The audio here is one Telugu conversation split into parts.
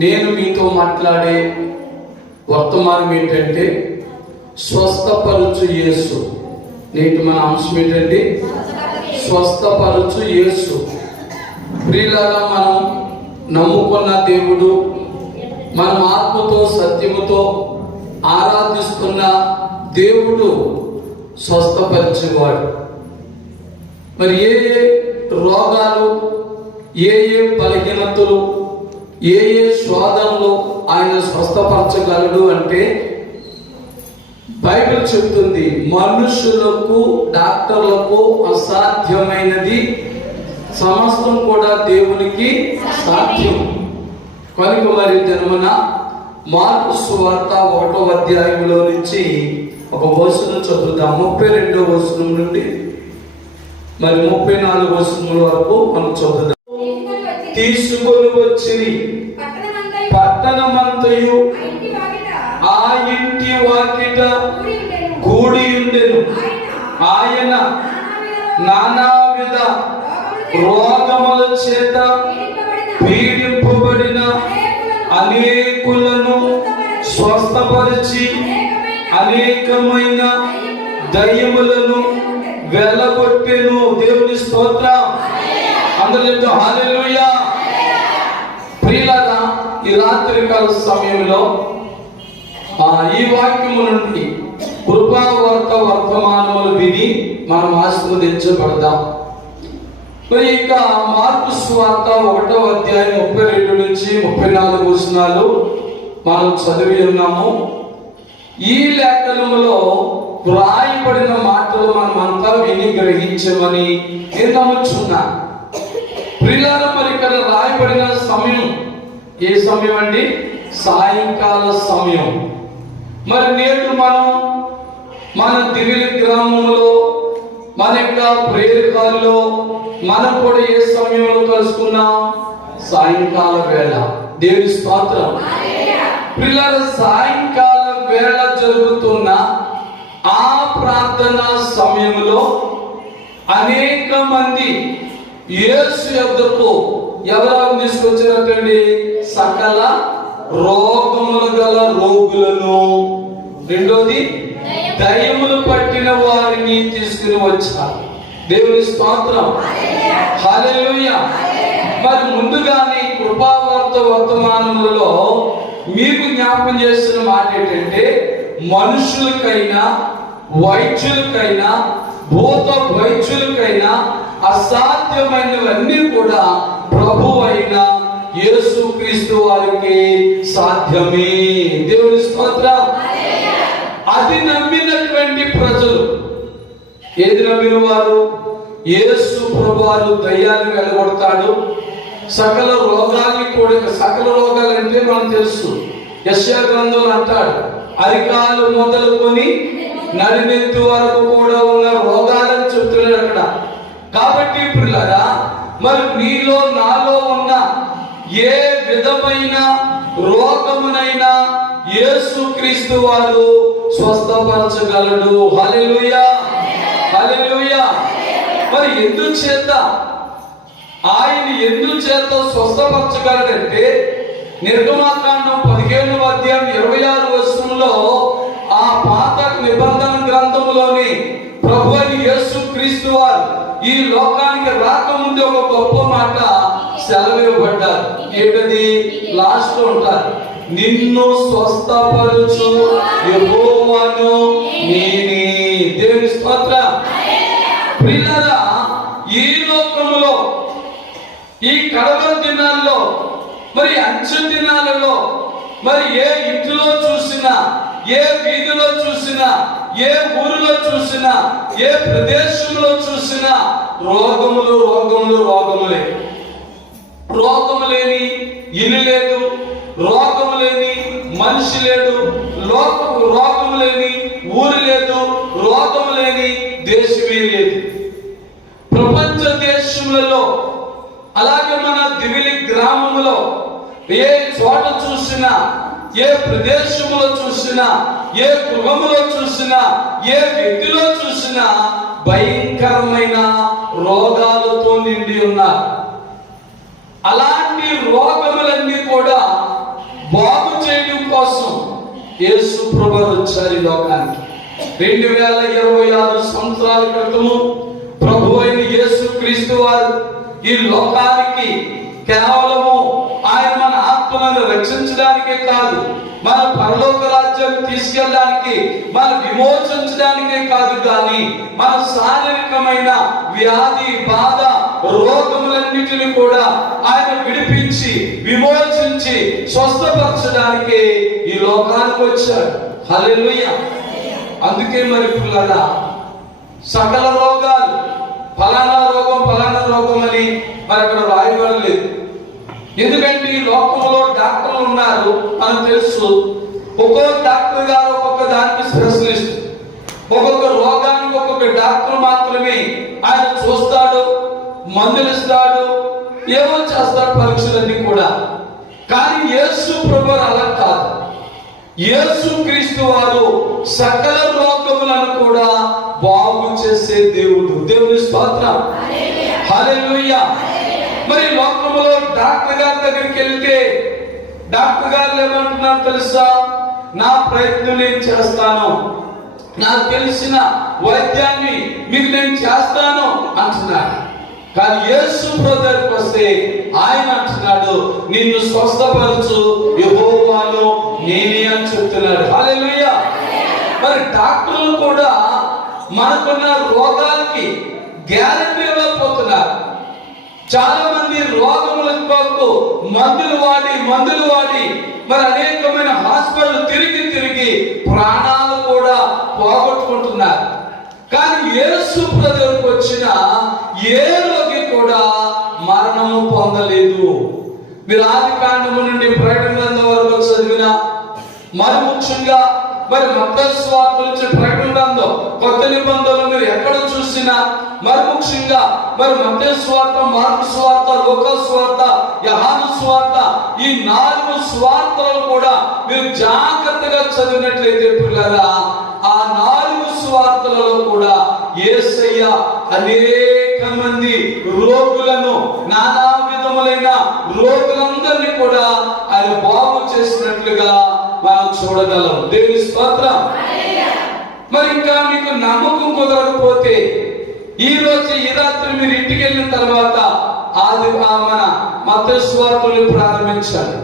నేను మీతో మాట్లాడే వర్తమానం ఏంటంటే స్వస్థపరచు యేసు. నేటి మన అంశం ఏంటంటే స్వస్థపరచు యేసు. ప్రియులారా, మనం నమ్ముకున్న దేవుడు, మనం ఆత్మతో సత్యముతో ఆరాధిస్తున్న దేవుడు స్వస్థపరిచేవాడు. మరి ఏ రోగాలు, ఏ బలహీనతలు, ఏ శోధనలు ఆయన స్వస్థపరచగలడు అంటే బైబిల్ చెప్తుంది, మనుషులకు డాక్టర్లకు అసాధ్యమైనది సమస్తం కూడా దేవునికి సాధ్యం. కనుక మరి జన్మన మార్కు సువార్త 1వ అధ్యాయంలో నుంచి ఒక వచనం చదువుతాం. 32వ వచనం నుండి మరి 34వ వచనం వరకు మనం చదువుదాం. తీసుకొని వచ్చి పట్టణమంతయు ఆ ఇంటి వాకిట కూడి ఉండెను. ఆయన నానావిధ రోగముల చేత పీడింపబడిన అనేకులను స్వస్థపరిచి అనేకమైన దయ్యములను వెళ్ళగొట్టెను. దేవుని స్తోత్రం. అందరూ చెప్తాం హల్లెలూయా. ప్రియులారా, ఈ రాత్రికాల సమయంలో ఈ వాక్యము నుండి కృపావార్త వర్తమానములు విని మనం ఆశీర్వదించబడదాం. మరి ఇక మార్కు సువార్త 1వ అధ్యాయం 32 నుంచి 34 వచనాలు మనం చదివి ఉన్నాము. ఈ లేఖనములో వ్రాయబడిన మాటలు మనమంతా విని గ్రహించమని నేను నమ్ముచున్నా. ప్రియులారా, మరి ఇక్కడ రాయబడిన సమయం ఏ సమయం అండి? సాయంకాల సమయం. మరి నేడు మనం మన దివిలి గ్రామంలో, మన యొక్క ప్రేయర్ హాల్లో మనం కూడా ఏ సమయంలో కలుసుకున్నాం? సాయంకాల వేళ. దేవుని స్తోత్రం. ప్రియులారా, సాయంకాల వేళ జరుగుతున్న ఆ ప్రార్థనా సమయంలో అనేక మంది యేసు యొద్దకు ఎవరు తీసుకొచ్చినట్టండి? సకల రోగములు గల రోగులను, రెండోది దయ్యములు పట్టిన వారిని తీసుకుని వచ్చారు. దేవుని స్తోత్రం. హల్లెలూయా. మరి ముందుగానే కృపావార్త వర్తమానములలో మీకు జ్ఞాపకం చేస్తున్న మాట ఏంటంటే, మనుషులకైనా వైద్యులకైనా భూత వైద్యులకైనా అసాధ్యమైనవన్నీ కూడా ప్రభువు అయిన యేసుక్రీస్తు వారికి సాధ్యమే. దేవుని స్తోత్రం. అది నమ్మినటువంటి ప్రజలు, ఏది నమ్మిన వారు? యేసు ప్రభువారు దయ్యాలను వెళ్ళగొడతాడు, సకల రోగాల్ని కూడా. సకల రోగాలు అంటే మనం తెలుసు, యెషయా గ్రంథంలో అంటాడు, అరికాలు మొదలుకొని నడినెత్తి వరకు కూడా ఉన్న రోగాలను చెప్తున్నాడు అక్కడ. కాబట్టి ప్రియులారా, మరి నీలో నాలో ఉన్న ఏ విధమైన రోగమునైనా యేసుక్రీస్తు వారు స్వస్థపరచగలడు. హల్లెలూయా, హల్లెలూయా. మరి ఎందుచేత ఆయన ఎందుచేత స్వస్థపరచగలడంటే, నిర్గమాకాండం 15వ అధ్యాయం 26వ వచనంలో ఆ పాత నిబంధన గ్రంథంలోని ప్రభువైన యేసుక్రీస్తు వారు ఈ లోకానికి రాకముందు ఒక గొప్ప మాట సెలవివ్వబడ్డారు. ఏంటది? లాస్ట్ లో ఉంటారు, నిన్ను స్వస్థపరచు యెహోవాను నేనే. దేవుని స్తోత్రం. ప్రియులారా, ఈ లోకములో ఈ కడవరి దినాల్లో, మరి అంచె దినాలలో, మరి ఏ ఇంటిలో చూసినా, ఏ వీధిలో చూసినా, ఏ ఊరిలో చూసినా, ఏ ప్రదేశంలో చూసినా రోగములు రోగములు రోగములే. రోగము లేని ఇల్లు లేదు, రోగము లేని మనిషి లేడు, రోగము లేని ఊరు లేదు, రోగము లేని దేశమే లేదు. ప్రపంచ దేశములలో, అలాగే మన దివిలి గ్రామంలో ఏ చోట చూసినా, ఏ ప్రదేశంలో చూసినా, ఏ గృహములో చూసినా, ఏ వ్యక్తిలో చూసినా భయంకరమైన రోగాలతో నిండి ఉన్నారు. అలాంటి రోగములన్నీ కూడా ప్రభు వచ్చారు ఈ లోకానికి. 2026 సంవత్సరాల క్రితము ప్రభు అయిన యేసు క్రీస్తు వారు ఈ లోకానికి కేవలము ఆయన మన ఆత్మలను రక్షించడానికే కాదు, మన పరలోక రాజ్యాన్ని తీసుకెళ్ళడానికి, మన విమోచించడానికే కాదు, కానీ మన శారీరకమైన వ్యాధి బాధ రోగములన్నిటిని కూడా ఆయన విడిపించి విమోచించి స్వస్థపరచడానికి ఈ లోకానికి వచ్చాడు. హల్లెలూయా. అందుకే మరి పిల్లరా, సకల రోగాలు ఫలానా రోగం అని మరి అక్కడ రాయబడలేదు. ఎందుకంటే ఈ లోకంలో డాక్టర్లు ఉన్నారు, మనకు తెలుసు. ఒక్కొక్క డాక్టర్ గారు ఒక్కొక్క దానికి స్పెషలిస్ట్. ఒక్కొక్క రోగానికి ఒక్కొక్క డాక్టర్ మాత్రమే ఆయన చూస్తాడు, మందులు ఇస్తాడు, ఏమో చేస్తాడు, పరీక్షలన్నీ కూడా. కానీ యేసు ప్రభు అలా కాదు. యేసు క్రీస్తు వారు సకల రోగములను కూడా బాగు చేసే దేవుడు. దేవుని స్తోత్రం. హల్లెలూయా. మరి లోకంలో డాక్టర్ గారి దగ్గరికి వెళ్తే డాక్టర్ గారు ఏమంటున్నారు తెలుసా? నా ప్రయత్నం నేను చేస్తాను, నాకు తెలిసిన వైద్యాన్ని మీకు నేను చేస్తాను అంటున్నాడు. కానీ యేసు ప్రభు దగ్గరికి వస్తే ఆయన అంటున్నాడు, నిన్ను స్వస్థపరచు యెహోవాను నేనే అని చెప్తున్నాడు. హల్లెలూయా. మరి డాక్టర్లు కూడా మనకున్న రోగాలకి గ్యారెంటీ ఇవ్వకపోతున్నారు. చాలా మంది రోగముల కొరకు మందులు వాడి మరి అనేకమైన హాస్పిటల్ తిరిగి ప్రాణాలు కూడా పోగొట్టుకుంటున్నారు. కానీ యేసు ప్రభువుకి వచ్చిన ఏ రోగి కూడా మరణము పొందలేదు. మీరు ఆదికాండము నుండి ప్రకటన గ్రంథం వరకు చదివిన, మరి ముఖ్యంగా మరి మత్తయి సువార్త నుంచి ప్రకటన గ్రంథం, కొత్త నిబంధనలు మీరు ఎక్కడ చూసినా, మరి ముఖ్యంగా మరి మత్తయి సువార్త, మార్కు సువార్త, లూకా సువార్త, యోహాను సువార్త, ఈ 4 సువార్తలు కూడా మీరు జాగ్రత్తగా చదివినట్లయితే పిల్లరా, ఆ 4 సువార్తలలో కూడా యేసయ్య అనేక మంది రోగులను, నానా విధములైన రోగులందరినీ కూడా ఆయన బాగు చేసినట్లుగా మనం చూడగలం. దేవుని స్తోత్రం. మరి ఇంకా మీకు నమ్మకం కుదరకపోతే ఈ రోజు ఈ రాత్రి మీరు ఇంటికి వెళ్ళిన తర్వాత మన మత్తయి సువార్తను ప్రారంభించాలి.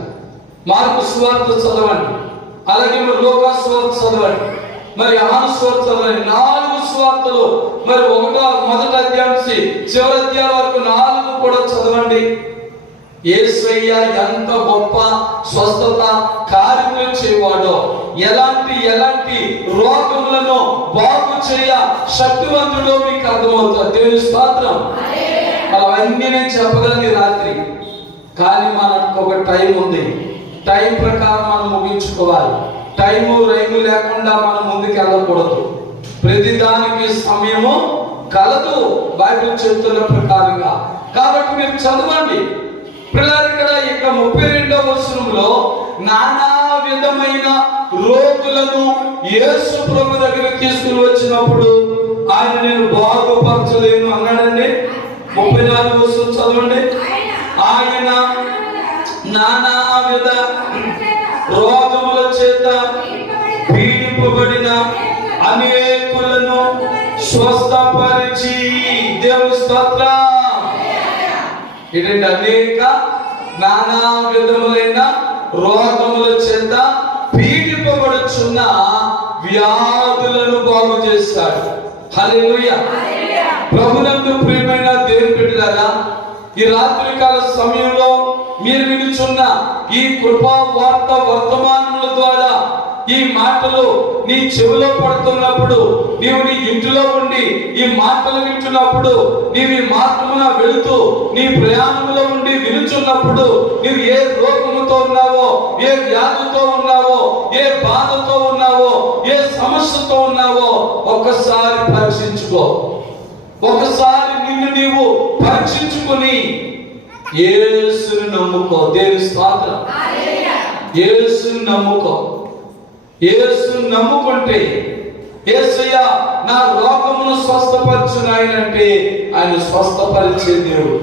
మార్కు సువార్త చదవండి, అలాగే మరి లూకా సువార్త చదవండి, మరి యోహాను సువార్త చదవండి. 4 సువార్తలు మరి మొదటి అధ్యాయం నుంచి చివరి అధ్యాయం వరకు 4 కూడా చదవండి. యేసయ్య ఎంత గొప్ప స్వస్థత కార్యములు చేయవాడో, ఎలాంటి రోగములను బాగు చేయ శక్తివంతుడో మీకు అర్థమవుతుంది. దేవుని స్తోత్రం. అవన్నీ నేను చెప్పగలను రాత్రి, కానీ మనకు ఒక టైం ఉంది. టైం ప్రకారం మనం ముగించుకోవాలి. టైము రైము లేకుండా మనం ముందుకు వెళ్ళకూడదు. ప్రతిదానికి సమయము కలదు బైబిల్ చెప్తున్న ప్రకారంగా. కాబట్టి మీరు చదవండి పిల్లలు. ఇక్కడ 32వ వచనంలో నానా విధమైన రోగులను యేసు ప్రభు దగ్గరికి తీసుకుని వచ్చినప్పుడు ఆయన నేను బాగుపరచలేను అన్నాడండి. 34వ వచనం చదవండి. ఆయన నానా విధ రోగముల చేత పీడింపబడిన అనేకులను స్వస్థపరిచి, దేవుని స్తోత్రం. ఏంటంటే అనేక నానా విధములైన రోగముల చేత పీడింపబడుచున్న వ్యాధులను బాగు చేస్తాడు. హల్లెలూయా. ప్రభునందు ప్రియమైన దేవుని బిడ్డలారా, ఈ రాత్రికాల సమయంలో మీరు వినుచున్న ఈ కృపా వార్త వర్తమానముల ద్వారా ఈ మాటలు నీ చెవిలో పడుతున్నప్పుడు, నీవు నీ ఇంటిలో ఉండి ఈ మాటలు వింటున్నప్పుడు, నీవు ఈ మార్గమున వెళుతూ నీ ప్రయాణంలో ఉండి వినుచున్నప్పుడు, నీవు ఏ రోగముతో ఉన్నావో, ఏ వ్యాధితో ఉన్నావో, ఏ బాధతో ఉన్నావో, ఏ సమస్యతో ఉన్నావో ఒక్కసారి పరీక్షించుకో. ఒకసారి నిన్ను నీవు పరీక్షించుకుని యేసుని నమ్ముకో. దేవుని స్తోత్రం. యేసుని నమ్ముకో. యేసుని నమ్ముకుంటే యేసయ్య నా రోగమును స్వస్థపరచును అంటే ఆయన స్వస్థపరిచే దేవుడు.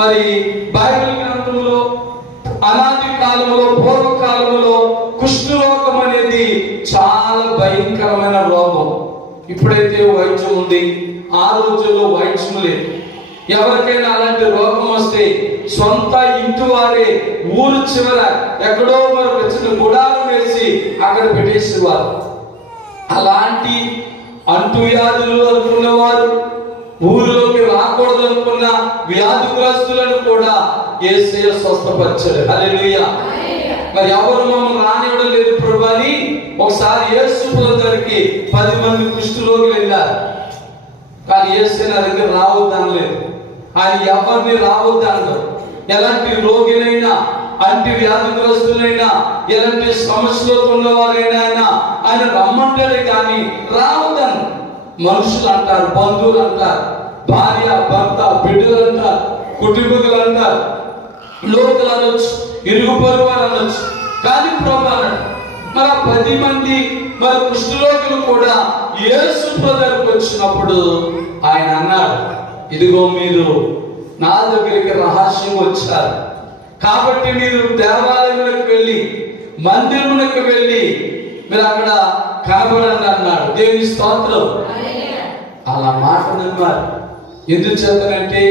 మరి బైబిల్ గ్రంథంలో అనాది కాలంలో పూర్వకాలంలో కుష్ఠరోగం అనేది చాలా భయంకరమైన రోగం. ఇప్పుడైతే వైద్యం ఉంది, ఆ రోజుల్లో వైద్యం లేదు. ఎవరికైనా అలాంటి రోగం వస్తే సొంత ఇంటి వారే ఊరు చివర ఎక్కడో మరొక చిన్న గుడారం వేసి అక్కడ పెట్టేసేవారు. అలాంటి అంటువ్యాధులు అనుకున్నవారు, ఊరిలోకి రాకూడదు అనుకున్న వ్యాధిగ్రస్తులను కూడా యేసయ్య స్వస్థపరిచాడు. హల్లెలూయా. మరి ఎవరు మమ్మల్ని రానివ్వడం లేదు ప్రభు అని ఒకసారి యేసు దగ్గరికి 10 మంది కుష్ఠరోగులు వెళ్ళారు. కానీ యేసు నా దగ్గర రావద్దు అనలేదు. ఆయన ఎవరిని రావద్దు అన్నారు. ఎలాంటి రోగినైనా, అంటి వ్యాధిగ్రస్తులైనా, ఎలాంటి సమస్యలతో ఉన్నవారైనా ఆయన రమ్మంటాడే కానీ రావద్దని. మనుషులు అంటారు, బంధువులు అంటారు, భార్య భర్త బిడ్డలు అంటారు, కుటుంబీకులు అంటారు, లోకులు అనొచ్చు, ఇరుగు పొరుగు వారు అనొచ్చు. కానీ ప్రభు అన్నాడు. మరి 10 మంది మరి కుష్ఠరోగులు కూడా యేసు దగ్గరికి వచ్చినప్పుడు ఆయన అన్నాడు, ఇదిగో మీరు నా దగ్గరికి రహస్యం వచ్చారు కాబట్టి మీరు దేవాలయంలోకి వెళ్ళి, మందిరంలోకి వెళ్ళి మీరు అక్కడ కనబడండి అన్నాడు. దేవుని స్తోత్రం. అలా మాట నమ్మారు. ఎందుచేతనంటే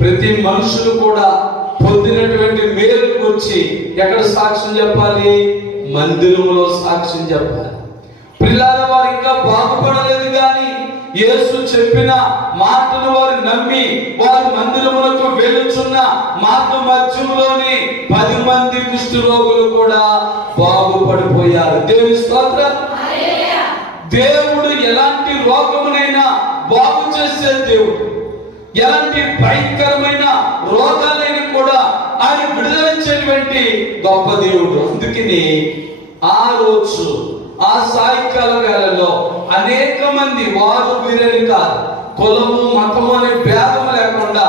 ప్రతి మనుషులు కూడా పొందినటువంటి మేలుకు వచ్చి ఎక్కడ సాక్ష్యం చెప్పాలి? మందిరంలో సాక్ష్యం చెప్పాలి. పిల్లల వారు ఇంకా బాగుపడలేదు కానీ యేసు చెప్పిన మాటను వారు నమ్మి వారు మందిరములకు వెళ్ళుచున్న మార్గ మధ్యములోని 10 మంది కుష్ఠరోగులు కూడా బాగుపడిపోయారు. దేవుని స్తోత్రం. దేవుడు ఎలాంటి రోగమునైనా బాగు చేసే దేవుడు. ఎలాంటి భయంకరమైన రోగాలైనా కూడా ఆయన విడుదలించేటువంటి గొప్ప దేవుడు. అందుకని ఆ రోజు ఆ సాయంకాల వేళలో అనేక మంది, వారు వీరని కాదు, కులము మతము అనే భేదము లేకుండా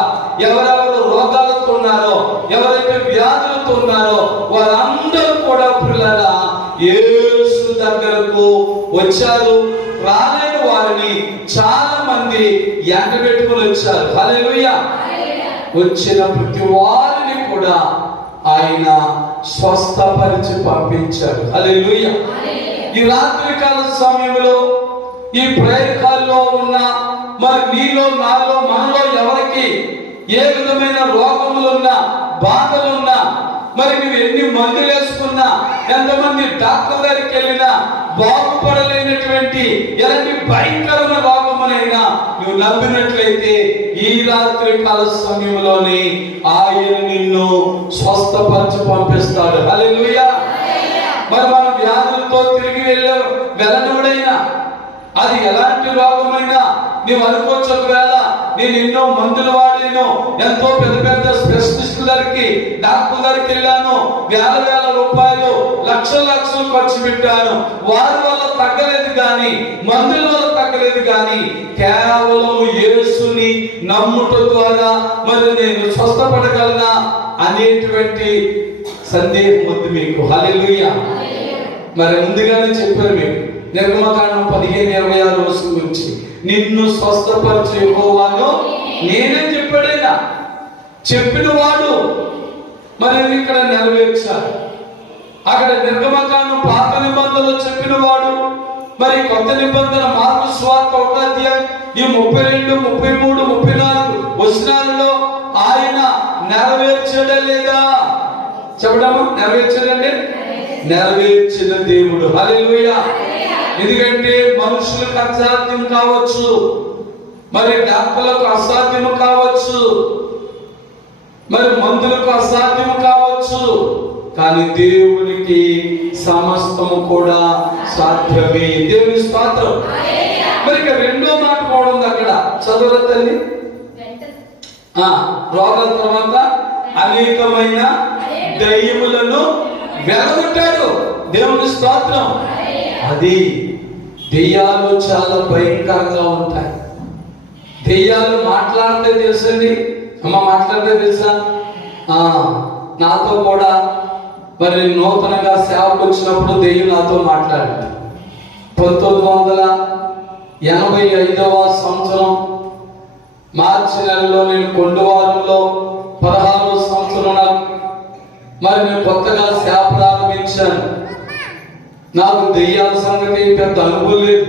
ఎవరెవరు రోగాలతో ఉన్నారో, ఎవరైతే వ్యాధులతో ఉన్నారో వారందరూ కూడా పిల్లల యేసు దగ్గరకు వచ్చారు. రాలేని వారిని చాలా మంది ఎండబెట్టుకుని వచ్చారు. హల్లెలూయా. వచ్చిన ప్రతి వారిని కూడా ఆయన స్వస్థపరిచి పంపించారు. హల్లెలూయా. ఈ రాత్రి కాల సమయంలో ఈ ప్రేయర్ హాల్లో ఉన్న మరి నీలో, నాలో, మనలో ఎవరికి ఏ విధమైన రోగములున్నా, బాధలున్నా, మరి నువ్వు ఎన్ని మందులు వేసుకున్నా, ఎంతమంది డాక్టర్ దగ్గరికి వెళ్ళినా బాగుపడలేనటువంటి ఎలాంటి భయంకరమైన రోగమునైనా నువ్వు నమ్మినట్లయితే ఈ రాత్రి కాల సమయంలోనే ఆయన నిన్ను స్వస్థపరిచి పంపిస్తాడు. హల్లెలూయా. మరి మన వ్యాధులతో తిరిగి వెళ్ళనివాడైనా, అది ఎలాంటి రోగమైనా నీవు అనుకోవచ్చు, ఒకవేళ నేను ఎన్నో మందులు వాడాను, ఎంతో పెద్ద పెద్ద స్పెషలిస్టుల దగ్గరికి, డాక్టర్ దగ్గరికి వెళ్ళాను, వేల రూపాయలు, లక్షలు ఖర్చు పెట్టాను, వారి వల్ల తగ్గలేదు కానీ, మందుల వల్ల తగ్గలేదు కానీ, కేవలం యేసుని నమ్ముట ద్వారా మరి నేను స్వస్థపడగలనా అనేటువంటి సందేహం వద్దు మీకు. హల్లెలూయా. మరి ముందుగానే చెప్పారు మీకు నిర్గమకాండం 15:26 నుంచి, నిన్ను స్వస్థపరిచే యెహోవాను నేనే చెప్పాడైనా. చెప్పిన వాడు మరి ఇక్కడ నెరవేర్చాలి. అక్కడ నిర్గమకాండం పాత నిబంధనలో చెప్పిన వాడు మరి కొత్త నిబంధన మార్కు సువార్త 1వ అధ్యాయం ఈ 32, 33, 34 వచనాలలో ఆయన నెరవేర్చడా లేదా? చెప్పడము నెరవేర్చాడండి. నెరవేర్చిన దేవుడు. హల్లెలూయా. ఎందుకంటే మనుషులకు అసాధ్యం కావచ్చు, మరి డాక్టర్లకు అసాధ్యం కావచ్చు, మరి మందులకు అసాధ్యం కావచ్చు, కానీ దేవునికి సమస్తము కూడా సాధ్యమే. దేవుని స్తోత్రం. మరి ఇక రెండో మాట కూడా ఉంది అక్కడ, చదువుల తల్లి. రోగాల తర్వాత అనేకమైన దయ్యములను వెలగొట్టాడు. దేవుని స్తోత్రం. అది దెయ్యాలు చాలా భయంకరంగా ఉంటాయి. దెయ్యాలు మాట్లాడితే తెలుసండి. అమ్మ మాట్లాడితే తెలుసా? నాతో కూడా మరి నూతనంగా సేవకు వచ్చినప్పుడు దెయ్యం నాతో మాట్లాడింది. 1985వ సంవత్సరం మార్చి నెలలో నేను కొండవారంలో 16వ సంవత్సరం మరి నేను కొత్తగా సేవ ప్రారంభించాను. నాకు దెయ్యాల సంగతి పెద్ద అనుభవం లేదు.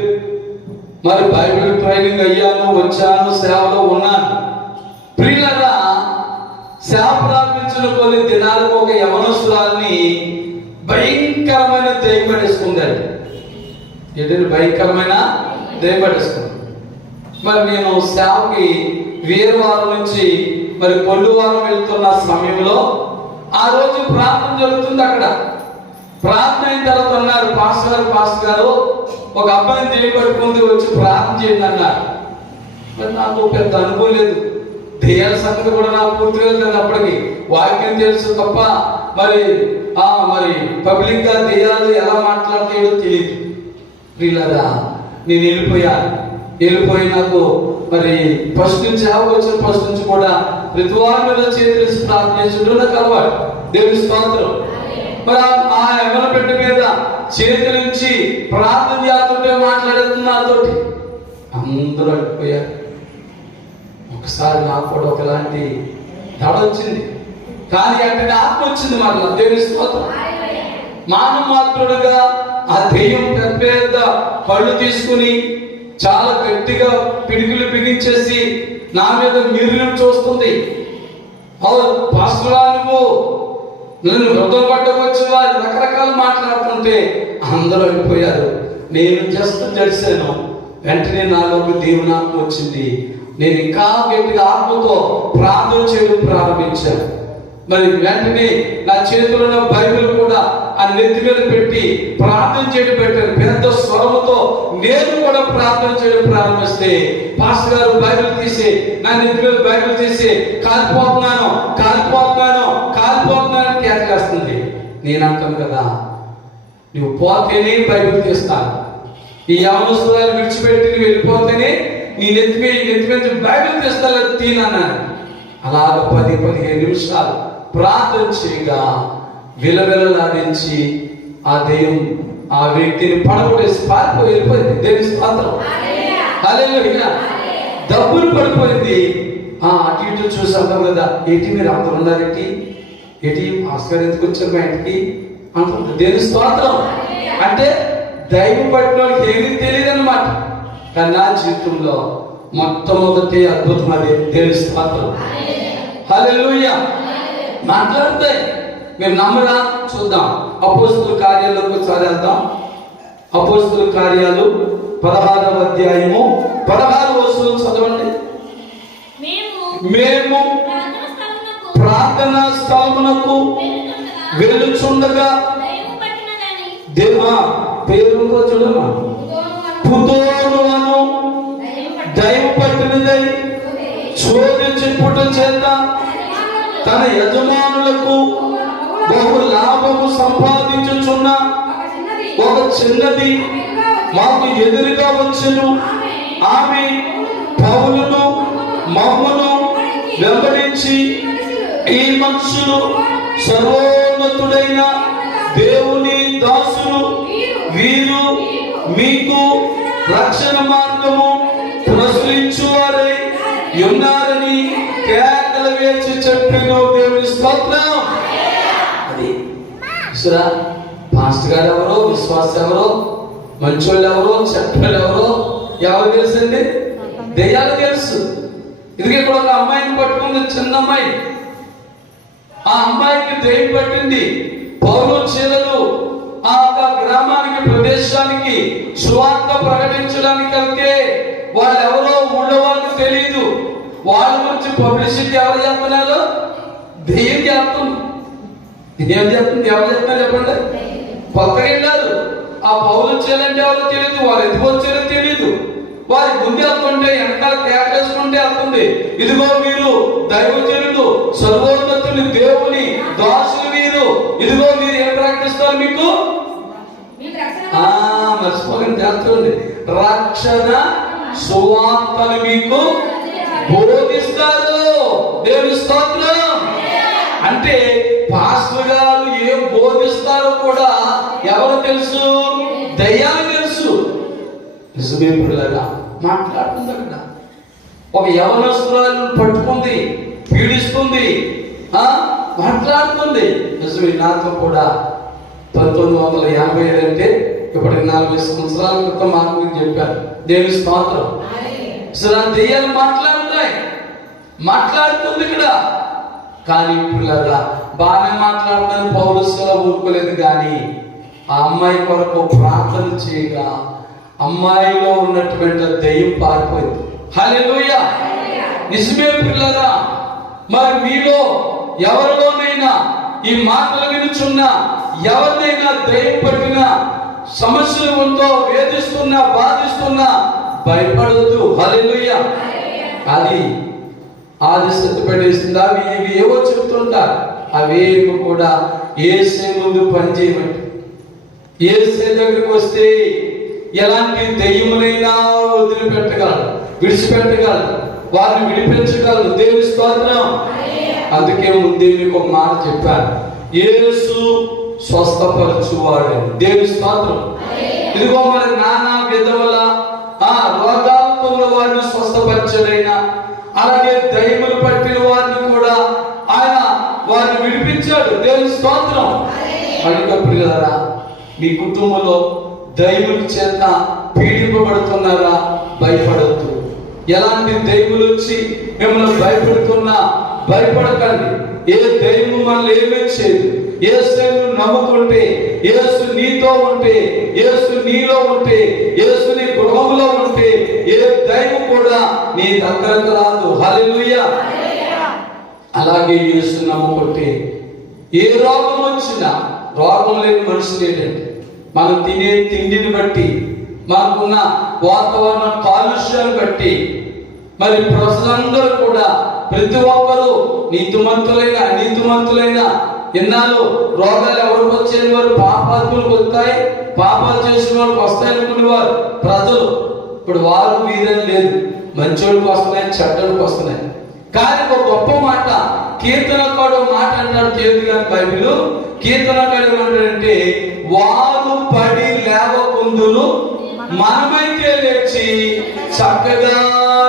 మరి బైబిల్ ట్రైనింగ్ అయ్యాను, వచ్చాను, సేవలో ఉన్నాను. ప్రియులరా, సేవ ప్రారంభించిన కొన్ని దినాలకు ఒక యవనస్తురాల్ని భయంకరమైన దెయ్యం పడేసుకుందండి. ఏంటంటే భయంకరమైన దెయ్యం పడేసుకుంది. మరి నేను సేవకి వీరవారం నుంచి మరి కొల్లువారం వెళ్తున్న సమయంలో ఆ రోజు ప్రార్థన జరుగుతుంది. అక్కడ ప్రార్థన అయిన తర్వాత అన్నారు, పాస్టర్ గారు ఒక అబ్బాయిని దెయ్యం పట్టుకుంది, వచ్చి ప్రార్థన చేయండి అన్నారు. మరి నాకు పెద్ద అనుభవం లేదు, దెయ్యాల సంగతి కూడా నాకు పూర్తిగా లేదు. అప్పటికి వాక్యం తెలుసు తప్ప మరి పబ్లిక్ గా దెయ్యాలు ఎలా మాట్లాడతాయో తెలియదు. ప్రియులారా, నేను వెళ్ళిపోయి నాకు మరి ఫస్ట్ నుంచి వచ్చిన ఫస్ట్ నుంచి కూడా ప్రతి వారి మీద చేతులు ప్రార్థన చేస్తుంటే నాకు అలవాటు. దేవుని స్తోత్రం. మరి ఆ యవన బిడ్డ మీద చేతుల నుంచి ప్రార్థన చేస్తుంటే మాట్లాడుతున్న నాతోటి అందరూ వెళ్ళిపోయారు. ఒకసారి నాకు కూడా ఒకలాంటి దడ వచ్చింది, కానీ అంటే ఆత్మ వచ్చింది మరలా. దేవుని స్తోత్రం. మానవ మాత్రుడుగా ఆ దెయ్యం పెద్ద కళ్ళు తీసుకుని చాలా గట్టిగా పిడికిలు బిగించేసి నా మీద మిర్రులు చూస్తుంది. పాస్టర్లు నన్ను వృద్ధం పట్టవచ్చు రకరకాలు మాట్లాడుతుంటే అందరూ అయిపోయారు. నేను జస్ట్ జడిసాను. వెంటనే నాలోకి దేవునాత్మ వచ్చింది. నేను ఇంకా గట్టిగా ఆత్మతో ప్రార్థన చేయడం ప్రారంభించాను. మరి వెంటనే నా చేతిలో ఉన్న బైబిల్ కూడా ఆ నెత్తి మీద పెట్టి ప్రార్థన చేయడం పెట్టాను. పెద్ద స్వరముతో నేను కూడా ప్రార్థన చేయడం ప్రారంభిస్తే పాస్టర్ గారు బైబిల్ తీసి నా నెత్తి మీద బైబిల్ తీసి కాలిపోతున్నాను కేకలేస్తుంది. నేను అంటాను కదా, నువ్వు పోతేనే బైబిల్ తీస్తాను, ఈ యవనస్తురాలు విడిచిపెట్టి నువ్వు వెళ్ళిపోతేనే నీ నెత్తి మీద బైబిల్ తీస్తాను తీనన్నాను. అలాగ 10-15 నిమిషాలు ప్రార్థన చేయగా విలవిలలాడించి ఆ దెయ్యం ఆ వ్యక్తిని పడగొట్టేసి పారిపోయి వెళ్ళిపోయింది. దేవుని స్తోత్రం. హల్లెలూయా. డబ్బులు పడిపోయింది. అటు ఇటు చూసాం కదా, ఏంటి మీరు అందరూ ఉన్నారేంటి, ఏంటి ఆస్కార్ ఎందుకు వచ్చారు మా ఇంటికి అంటుంది. దేవుని స్తోత్రం. అంటే దైవం పట్టిన వాళ్ళకి ఏమీ తెలియదు అన్నమాట. కానీ నా జీవితంలో మొట్టమొదటి అద్భుతం అదే. దేవుని స్తోత్రం. హల్లెలూయా. మాట్లాడతాయి, మేము నమ్మరా? చూద్దాం. అపోస్తలుల కార్యాల్లోకి ఒకసారి వెళ్దాం. అపోస్తలుల కార్యాలు 16వ అధ్యాయము 16వ వచనం చదవండి. మేము ప్రార్థనా స్థలమునకు వెళ్ళుచుండగా పేరుతో చూడమా పుతోను అను దైవం పట్టినదై చోది చెప్పుట చేత తన యజమానులకు బహు లాభము సంపాదించుచున్న ఒక చిన్నది మాకు ఎదురుగా వచ్చెను. ఆమె పౌలును మమ్మును వెంబడించి, ఈ మనుషులు సర్వోన్నతుడైన దేవుని దాసులు, వీరు మీకు రక్షణ మార్గము ప్రశ్నించువారై ఉన్నారని కేకలు వేసి చెప్పిన. దేవుని స్తోత్రం. అది పాస్టర్ గారు ఎవరో, విశ్వాసం ఎవరో, మంచోళ్ళు ఎవరో, చెడ్డోళ్ళు ఎవరు తెలుసండి? దెయ్యాలు తెలుసు. ఇది ఇక్కడ ఒక అమ్మాయిని పట్టుకుంది, చిన్న అమ్మాయి. ఆ అమ్మాయికి దెయ్యం పట్టింది. పౌలు చీలలు ఆ గ్రామానికి ప్రదేశానికి సువార్త ప్రకటించడానికి వెళ్తే వాళ్ళు ఎవరో ఊళ్ళో వాళ్ళకి తెలియదు. వాళ్ళ గురించి పబ్లిసిటీ ఎవరు చేస్తున్నారు? దెయ్యం చేస్తుంది. ఎవరు చేస్తున్నారు చెప్పండి? కొత్తగా వెళ్ళారు. ఆ పౌలు వచ్చారంటే ఎవరో తెలియదు, వారు ఎందుకు వచ్చారో తెలియదు. వారి ముందు వెళ్తుంటే వెనకాల కేకేసుకుంటే వెళ్తుంది. ఇదిగో మీరు దైవజనులు, సర్వోన్నతుని దేవుని దాసులు వీరు, ఇదిగో మీరు ఏం ప్రకటిస్తారు, మీకు మర్చిపోకుండా చేస్తుంది, రక్షణ సువార్తను మీకు బోధిస్తారు. దేవుని స్తోత్రం. అంటే పాస్టర్ గారు ఏం బోధిస్తారో కూడా ఎవరు తెలుసు? దయ్యాలు తెలుసు. నిజమే పిల్లగా మాట్లాడుతుంది. అక్కడ ఒక యవనస్తురాలను పట్టుకుంది, పీడిస్తుంది, మాట్లాడుతుంది. నిజమే. నాతో కూడా 1985 అంటే ఇప్పటికి 40 సంవత్సరాల క్రితం మాకు మీకు చెప్పారు. దేవుని స్తోత్రం. అసలు ఆ దెయ్యాలు మాట్లాడుతుంది ఇక్కడ. కానీ ఇప్పుడు బాగానే మాట్లాడడానికి పౌరుషంగా ఊరుకోలేదు. కానీ ఆ అమ్మాయి కొరకు ప్రార్థన చేయగా అమ్మాయిలో ఉన్నటువంటి దెయ్యం పారిపోయింది. హల్లెలూయా. నిజమే పిల్లరా. మరి మీలో ఎవరిలోనైనా ఈ మాటలు వినుచున్నా, ఎవరినైనా దెయ్యం పట్టిన సమస్యలు ఉందో, వేధిస్తున్నా, బాధిస్తున్నా భయపడొద్దు. హల్లెలూయా. అది ఆది స్థితిపడేస్తుందా? ఇవి ఏవో చెప్తుంటారు. అవేమి కూడా యేసే ముందు పనిచేయమండి. యేసే దగ్గరికి వస్తే ఎలాంటి దెయ్యములైనా వదిలిపెట్టగలరు, విడిచిపెట్టగలరు, వారిని విడిపించగలరు. దేవుని స్తోత్రం. అందుకే ముందే మీకు ఒక మాట చెప్పాను, యేసు స్వస్థపరచువాడు. దేవుని స్తోత్రం. ఇదిగో మరి నానా విధముల రోగాలతో ఉన్న వారిని స్వస్థపరచడైనా, అలాగే దయ్యములు పట్టిన వారిని కూడా ఆయన వారిని విడిపించాడు. దేవుని స్తోత్రం. కనుక ప్రియులారా, మీ కుటుంబంలో దయ్యముల చేత పీడింపబడుతున్నారా? భయపడద్దు. ఎలాంటి దయ్యములు వచ్చి మిమ్మల్ని భయపెడుతున్నా భయపడకండి. ఏ దయ్యము మనల్ని ఏమీ చేయదు. యేసును నమ్ముకుంటే, యేసు నీతో ఉంటే, యేసు నీలో ఉంటే, యేసు నీ గృహంలో ఉంటే ఏ దయ్యం కూడా నీ దగ్గరకు రాదు. హల్లెలూయా. అలాగే యేసు నమ్ముకుంటే ఏ రోగం వచ్చినా, రోగం లేని మనిషి లేదండి. మనం తినే తిండిని బట్టి, మనకున్న వాతావరణ కాలుష్యాన్ని బట్టి మరి ప్రజలందరూ కూడా ప్రతి ఒక్కరూ నీతిమంతులైన అనీతిమంతులైన ఎన్నాళ్ళు రోగాలు ఎవరికి వచ్చేది? వారు పాపాత్ములకు వస్తాయి, పాపాలు చేసిన వాళ్ళకి వస్తాయి అనుకునేవారు ప్రజలు. ఇప్పుడు వారు వీరని లేదు, మంచోడికి వస్తున్నాయి, చెడ్డోడికి వస్తున్నాయి. కానీ ఒక గొప్ప మాట కీర్తనకాడు మాట అంటాడు. బైబిల్ కీర్తనకాడు ఏమంటాడంటే, వారు పడి లేవకుందురు, మనమైతే లేచి చక్కగా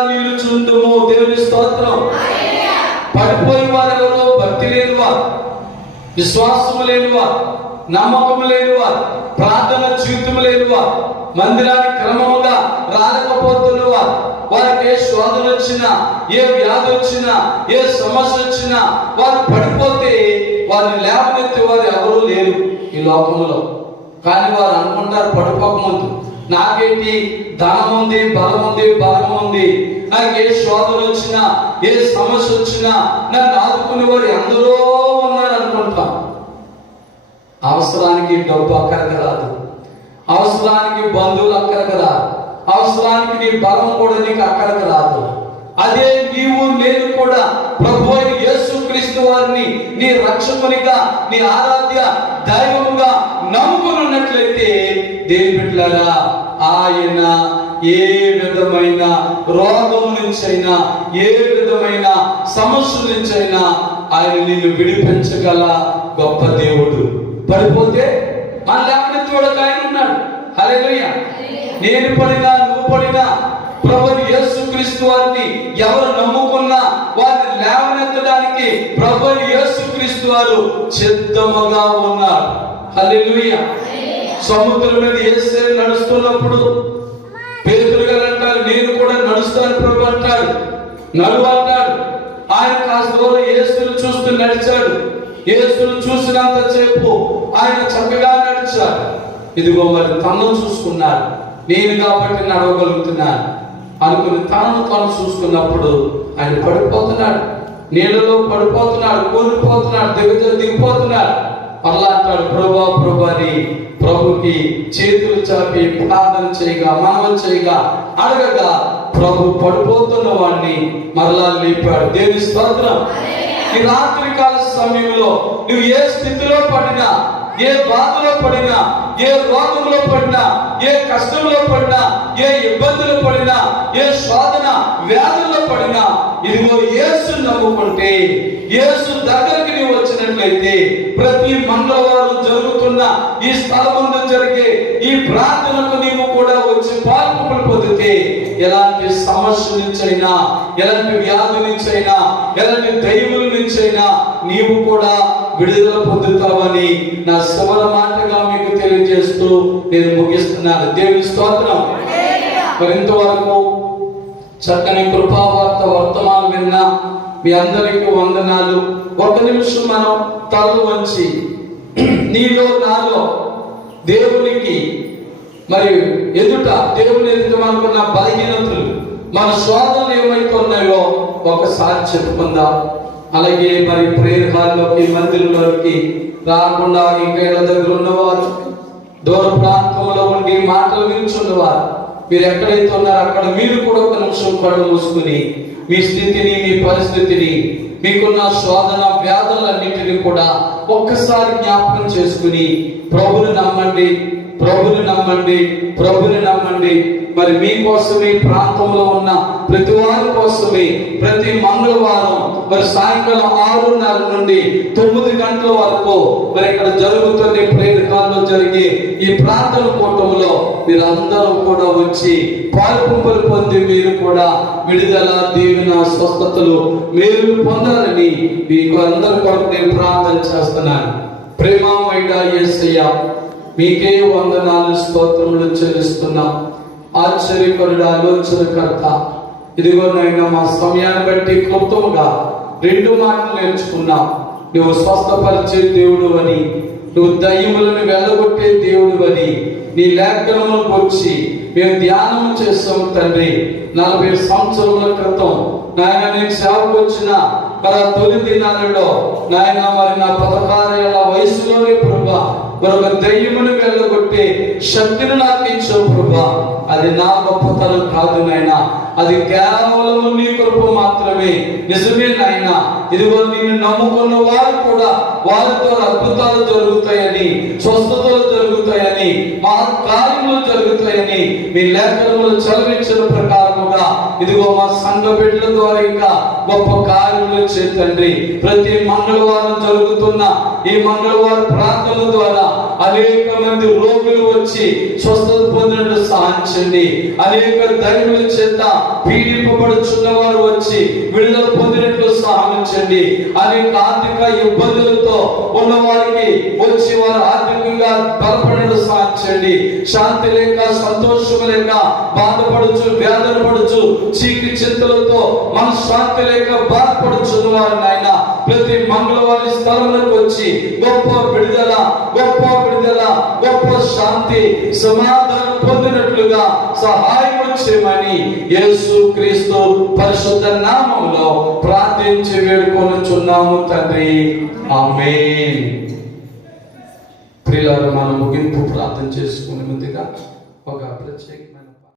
నిలుచుందుము. దేవుని స్తోత్రం. పడిపోయిన వారు ఎవరు? భక్తి లేని వారు, విశ్వాసము లేని వారు, నమ్మకం లేని వారు, ప్రార్థన జీవితం లేని వారు, మందిరానికి క్రమముగా రాలేకపోతున్న వారు, వారికి ఏ శోధన వచ్చినా, ఏ వ్యాధి వచ్చినా, ఏ సమస్య వచ్చినా వారు పడిపోతే వారిని లేవనెత్తే వారు ఎవరూ లేరు ఈ లోకంలో. కానీ వారు అనుకుంటారు పడిపోకముందు, నాకేంటి ధనం ఉంది, బలం ఉంది, బలం ఉంది, నాకు ఏ శోధన వచ్చినా, ఏ సమస్య వచ్చినా నన్ను ఆదుకునే వారు ఎందరో ఉన్నారు అనుకుంటాం. అవసరానికి డబ్బు అక్కడికి రాదు, అవసరానికి బంధువులు అక్కడికి రాదు, అవసరానికి నీ బలం కూడా నీకు అక్కడికి రాదు. అదే నీవు నేను కూడా ప్రభు అయిన యేసుక్రీస్తు వారిని నీ రక్షకునిగా, నీ ఆరాధ్య దైవముగా నమ్ముకుని ఉన్నట్లయితే దేవుని బిడ్డలారా, ఆయన ఏ విధమైన రోగం నుంచైనా, ఏ విధమైన సమస్య నుంచైనా ఆయన నిన్ను విడిపించగల గొప్ప దేవుడు. పడిపోతే మన లేవనెత్తువాడు ఆయన ఉన్నాడు. హల్లెలూయా. నేను పడినా, నువ్వు పడినా ప్రభు యేసుక్రీస్తు వారిని ఎవరు నమ్ముకున్నా వారిని లేవనెత్తడానికి ప్రభు యేసుక్రీస్తు వారు సిద్ధముగా ఉన్నారు. హల్లెలూయా. సముద్రం మీద యేసు నడుస్తున్నప్పుడు పేతురు గారు అంటారు, నేను కూడా నడుస్తాను ప్రభు అంటాడు. నడువు అంటాడు. ఆయన కాస్త దూరం యేసును చూస్తూ నడిచాడు. యేసును చూసినంత సేపు ఆయన చక్కగా నడిచాడు. ఇదిగో మరి తనను చూసుకున్నాడు. నేను కాబట్టి నడవగలుగుతున్నాను అనుకుని తనను తాను చూసుకున్నప్పుడు ఆయన పడిపోతున్నాడు, నీళ్ళలో పడిపోతున్నాడు, కూలిపోతున్నాడు, దిగిపోతున్నాడు. మళ్ళా అంటాడు, ప్రభా ప్రభా అని ప్రభుకి చేతులు చాపి ప్రార్థన చేయగా, మనవం చేయగా, అడగగా ప్రభు పడిపోతున్న వాడిని మరలా లేపాడు. దేవుని స్తోత్రం. ఈ రాత్రి కాల సమయంలో నువ్వు ఏ స్థితిలో పడినా, ఏ బాధలో పడినా, ఏ రోగంలో పడినా, ఏ కష్టంలో పడినా, ఏ ఇబ్బందులు పడినా, ఏ శోధన వ్యాధుల్లో పడినా, ఇదిగో యేసు నమ్ముకుంటే, యేసు దగ్గరికి నీవు వచ్చినట్లయితే, ప్రతి మంగళవారం జరుగుతున్న ఈ స్థలమందు జరిగే ఈ ప్రార్థనకు నీవు కూడా వచ్చి పాల్పొందితే ఎలాంటి సమస్య నుంచి అయినా, ఎలాంటి వ్యాధి నుంచి అయినా, ఎలాంటి దైవుల నుంచి అయినా నీవు కూడా విడుదల పొందుతావని నా శివర మాటగా మీకు తెలియజేస్తూ నేను ముగిస్తున్నాను. దేవుని స్తోత్రం. మరి ఇంతవరకు చక్కని కృపావార్త వర్తమానం విన్న మీ అందరికీ వందనాలు. ఒక నిమిషం మనం తల వంచి నీలో నాలో దేవునికి మరి ఎదుట, దేవుని ఎదుట మనకున్న బలహీనతలు, మన శోధనలు ఏమైతే ఉన్నాయో ఒకసారి చెప్పుకుందాం. అలాగే మరి ప్రేయర్ హాల్లోకి, మందిరంలోకి రాకుండా ఇంకా ఇళ్ళ దగ్గర ఉన్నవారు, దూర ప్రాంతంలో ఉండి మాటలు వింటున్నవారు, మీరు ఎక్కడైతే ఉన్నారో అక్కడ మీరు కూడా ఒక నిమిషం కళ్ళు మూసుకుని మీ స్థితిని, మీ పరిస్థితిని, మీకున్న శోధన వ్యాధులన్నింటినీ కూడా ఒక్కసారి జ్ఞాపకం చేసుకుని ప్రభుని నమ్మండి, ప్రభుని నమ్మండి, ప్రభుని నమ్మండి. మరి మీకోసమే, ప్రాంతంలో ఉన్న ప్రతి వారి కోసమే ప్రతి మంగళవారం మరి సాయంకాలం 6:30 నుండి 9 గంటల వరకు మరి ఇక్కడ జరుగుతున్న ప్రేయర్ హాల్లో జరిగే ఈ ప్రార్థన కూటంలో మీరందరూ కూడా వచ్చి పాల్పొంపులు పొంది మీరు కూడా విడుదల, దీవెన, స్వస్థతలు మీరు పొందాలని మీకు అందరి కొరకు నేను ప్రార్థన చేస్తున్నాను. ప్రేమమయుడ యేసయ్య, మీకే వందనాలు, స్తోత్రములు చెల్లిస్తున్నాం. ఆశ్చర్యకరుడు, ఆలోచనకర్త, ఇదిగోనైనా మా సమయాన్ని బట్టి క్లుప్తముగా 2 మాటలు నేర్చుకున్నాం. నువ్వు స్వస్థపరిచే దేవుడు అని, నువ్వు దయ్యములను వెళ్ళగొట్టే దేవుడు అని నీ లేఖనములను వచ్చి మేము ధ్యానం చేస్తాం తండ్రి. 40 సంవత్సరముల క్రితం నాయన నేను సేవకు వచ్చిన మరి తొలి దినాలలో నాయన మరి నా 16 ఏళ్ల వయసులోనే ప్రభా మరొక దయ్యమును వెళ్ళగొట్టే శక్తిని నాకు ఇచ్చావు ప్రభా. అది నా గొప్పతనం కాదు నాయన, అది కేవలం నీ కృప మాత్రమే. నిజమే నాయన, ఇదిగో నిన్ను నమ్ముకున్న వారు కూడా వారితో అద్భుతాలు జరుగుతాయని, స్వస్థతలు జరుగుతాయని, మా కార్యములు జరుగుతాయని మీ లేఖనములు చదివించిన ప్రకారముగా ఇదిగో మా సంఘ బిడ్డల ద్వారా ఇంకా గొప్ప కార్యములు చేతండి. ప్రతి మంగళవారం జరుగుతున్న ఈ మంగళవారం ప్రార్థనల ద్వారా అనేక మంది రోగులు వచ్చి స్వస్థత పొందినట్లు సహాయించండి. అనేక దైవుల చేత పీడింపబడుచున్న వారు వచ్చి విడుదల పొందినట్లు సహాయించండి. అనేక ఆర్థిక ఇబ్బందులతో ఉన్న వారికి వచ్చి వారు ఆర్థికంగా బలపడినట్లు సహాయించండి. శాంతి లేక, సంతోషం లేక బాధపడుచు, వేదన పడుచు, చీకి చింతలతో మనశ్శాంతి లేక బాధపడుచున్న వారు నాయన ప్రతి మంగళవారి స్థలంలోకి వచ్చి గొప్ప విడుదల, గొప్ప విడుదల, గొప్ప శాంతి, సమాధానం పొందినట్లుగా సహాయం చేయమని యేసు క్రీస్తు పరిశుద్ధ నామములో ప్రార్థించి వేడుకొనుచున్నాము తండ్రి. ఆమేన్. ప్రియులారా, మనం ముగింపు ప్రార్థన చేసుకునే ముందుగా ఒక ప్రత్యేకమైన